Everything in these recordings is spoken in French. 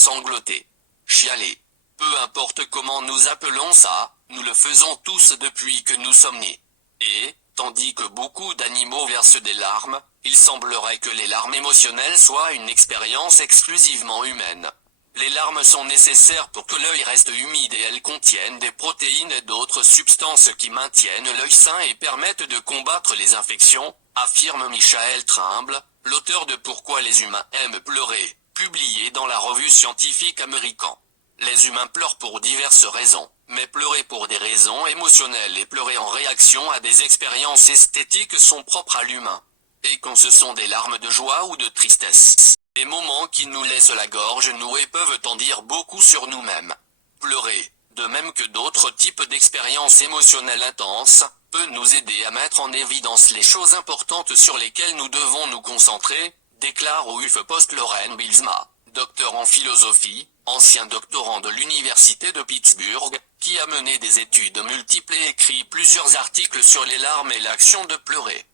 sangloter, chialer. Peu importe comment nous appelons ça, nous le faisons tous depuis que nous sommes nés. Et, tandis que beaucoup d'animaux versent des larmes, il semblerait que les larmes émotionnelles soient une expérience exclusivement humaine. Les larmes sont nécessaires pour que l'œil reste humide et elles contiennent des protéines et d'autres substances qui maintiennent l'œil sain et permettent de combattre les infections, affirme Michael Trimble, l'auteur de Pourquoi les humains aiment pleurer, publié dans la revue scientifique américaine. Les humains pleurent pour diverses raisons, mais pleurer pour des raisons émotionnelles et pleurer en réaction à des expériences esthétiques sont propres à l'humain. Et quand ce sont des larmes de joie ou de tristesse, des moments qui nous laissent la gorge nouée peuvent en dire beaucoup sur nous-mêmes. Pleurer, de même que d'autres types d'expériences émotionnelles intenses, peut nous aider à mettre en évidence les choses importantes sur lesquelles nous devons nous concentrer, déclare au HuffPost Loren Bilsma, docteur en philosophie, ancien doctorant de l'université de Pittsburgh, qui a mené des études multiples et écrit plusieurs articles sur les larmes et l'action de pleurer.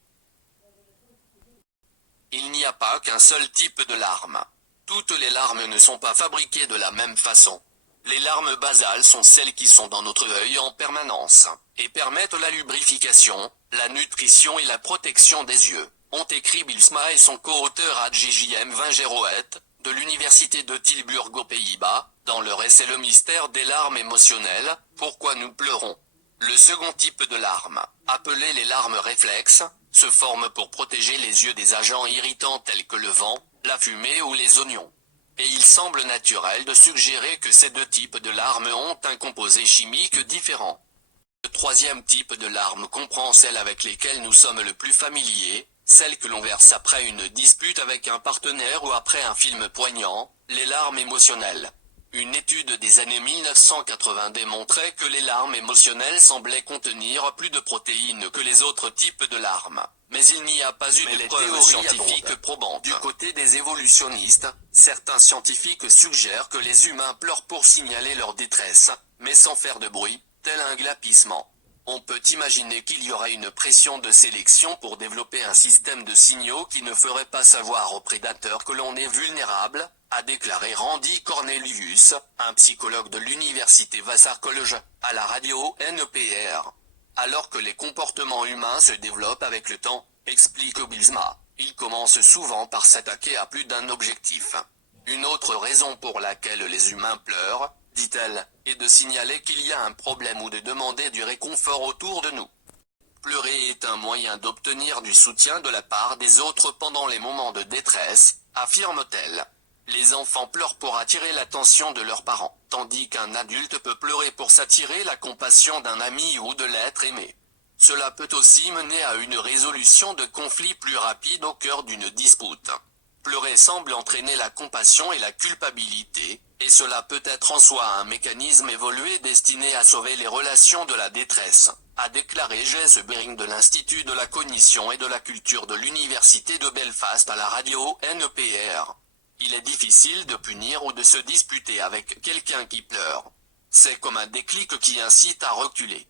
Il n'y a pas qu'un seul type de larmes. Toutes les larmes ne sont pas fabriquées de la même façon. Les larmes basales sont celles qui sont dans notre œil en permanence, et permettent la lubrification, la nutrition et la protection des yeux, ont écrit Bilsma et son co-auteur Adjijm Vingeroet, de l'université de Tilburg aux Pays-Bas, dans leur essai Le mystère des larmes émotionnelles, pourquoi nous pleurons. Le second type de larmes, appelé les larmes réflexes, se forme pour protéger les yeux des agents irritants tels que le vent, la fumée ou les oignons. Et il semble naturel de suggérer que ces deux types de larmes ont un composé chimique différent. Le troisième type de larmes comprend celles avec lesquelles nous sommes le plus familiers, celles que l'on verse après une dispute avec un partenaire ou après un film poignant, les larmes émotionnelles. Une étude des années 1980 démontrait que les larmes émotionnelles semblaient contenir plus de protéines que les autres types de larmes. Mais il n'y a pas eu de preuves scientifiques probantes. Du côté des évolutionnistes, certains scientifiques suggèrent que les humains pleurent pour signaler leur détresse, mais sans faire de bruit, tel un glapissement. On peut imaginer qu'il y aurait une pression de sélection pour développer un système de signaux qui ne ferait pas savoir aux prédateurs que l'on est vulnérable, a déclaré Randy Cornelius, un psychologue de l'université Vassar College, à la radio NPR. Alors que les comportements humains se développent avec le temps, explique Bilsma, ils commencent souvent par s'attaquer à plus d'un objectif. Une autre raison pour laquelle les humains pleurent, dit-elle, est de signaler qu'il y a un problème ou de demander du réconfort autour de nous. Pleurer est un moyen d'obtenir du soutien de la part des autres pendant les moments de détresse, affirme-t-elle. Les enfants pleurent pour attirer l'attention de leurs parents, tandis qu'un adulte peut pleurer pour s'attirer la compassion d'un ami ou de l'être aimé. Cela peut aussi mener à une résolution de conflits plus rapide au cœur d'une dispute. Pleurer semble entraîner la compassion et la culpabilité, et cela peut être en soi un mécanisme évolué destiné à sauver les relations de la détresse, a déclaré Jess Bering de l'Institut de la Cognition et de la Culture de l'Université de Belfast à la radio NPR. Il est difficile de punir ou de se disputer avec quelqu'un qui pleure. C'est comme un déclic qui incite à reculer.